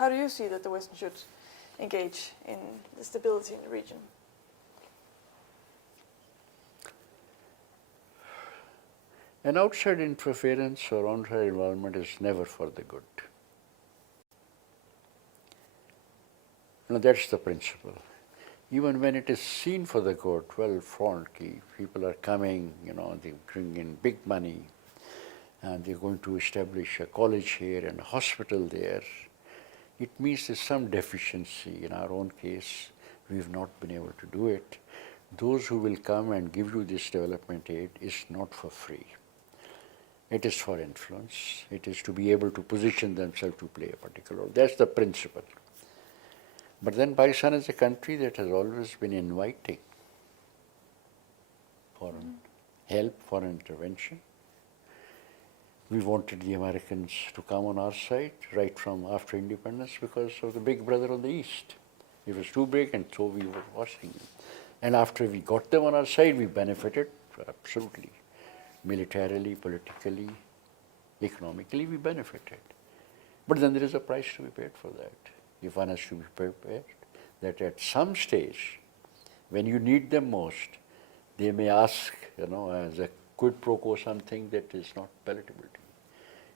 How do you see that the West should engage in the stability in the region? An outside interference or outside involvement is never for the good. That's the principle. Even when it is seen for the good, well, frankly, people are coming, they bring in big money, and they're going to establish a college here and a hospital there. It means there's some deficiency. In our own case, we've not been able to do it. Those who will come and give you this development aid is not for free. It is for influence. It is to be able to position themselves to play a particular role. That's the principle. But then Pakistan is a country that has always been inviting foreign help, foreign intervention. We wanted the Americans to come on our side right from after independence because of the big brother on the east. It was too big, and so we were watching them. And after we got them on our side, we benefited absolutely. Militarily, politically, economically, we benefited. But then there is a price to be paid for that. If one has to be prepared that at some stage, when you need them most, they may ask, as a quid pro quo something that is not palatable to you.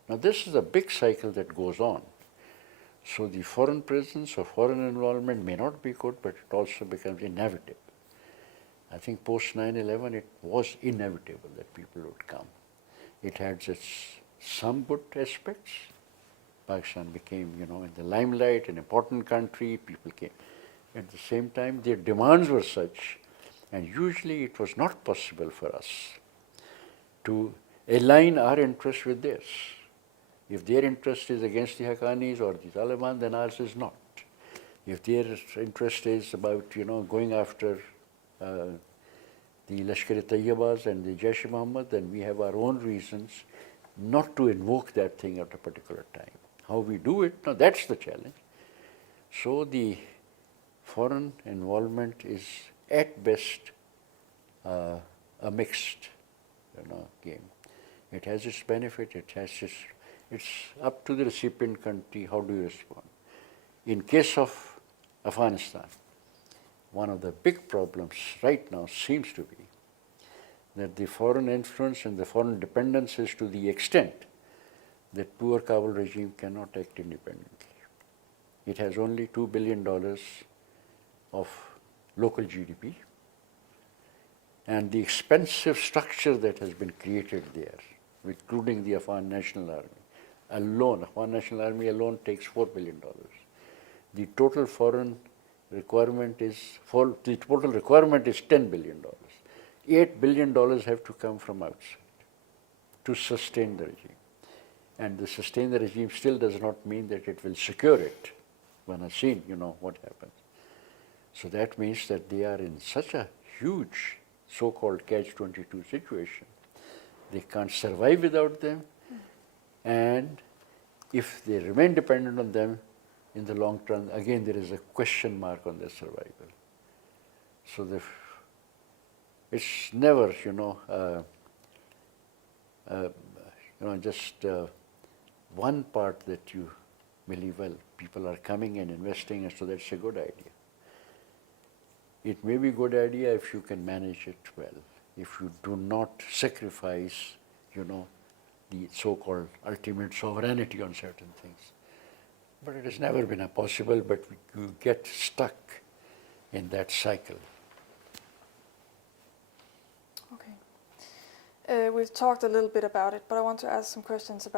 Now this is a big cycle that goes on. So the foreign presence or foreign involvement may not be good, but it also becomes inevitable. I think post 9/11 it was inevitable that people would come. It had some good aspects. Pakistan became, in the limelight, an important country, people came. At the same time, their demands were such, and usually it was not possible for us to align our interest with theirs. If their interest is against the Haqqanis or the Taliban, then ours is not. If their interest is about, going after the Lashkar-e-Tayyibas and the Jaish-e-Mohammed, then we have our own reasons not to invoke that thing at a particular time. How we do it, now that's the challenge. So the foreign involvement is at best a mixed game. It has its benefit, it's up to the recipient country, how do you respond? In case of Afghanistan, one of the big problems right now seems to be that the foreign influence and the foreign dependence is to the extent that poor Kabul regime cannot act independently. It has only $2 billion of local GDP, and the expensive structure that has been created there, including the Afghan National Army alone, Afghan National Army alone takes $4 billion. The total foreign requirement is $10 billion. $8 billion have to come from outside to sustain the regime. And to sustain the regime still does not mean that it will secure it. One has seen, what happens. So that means that they are in such a huge so-called catch-22 situation. They can't survive without them. And if they remain dependent on them in the long term, again there is a question mark on their survival. So it's never, just one part that you believe, well, people are coming and investing, and so that's a good idea. It may be a good idea if you can manage it well, if you do not sacrifice, the so-called ultimate sovereignty on certain things. But it has never been possible, but you get stuck in that cycle. Okay. We've talked a little bit about it, but I want to ask some questions about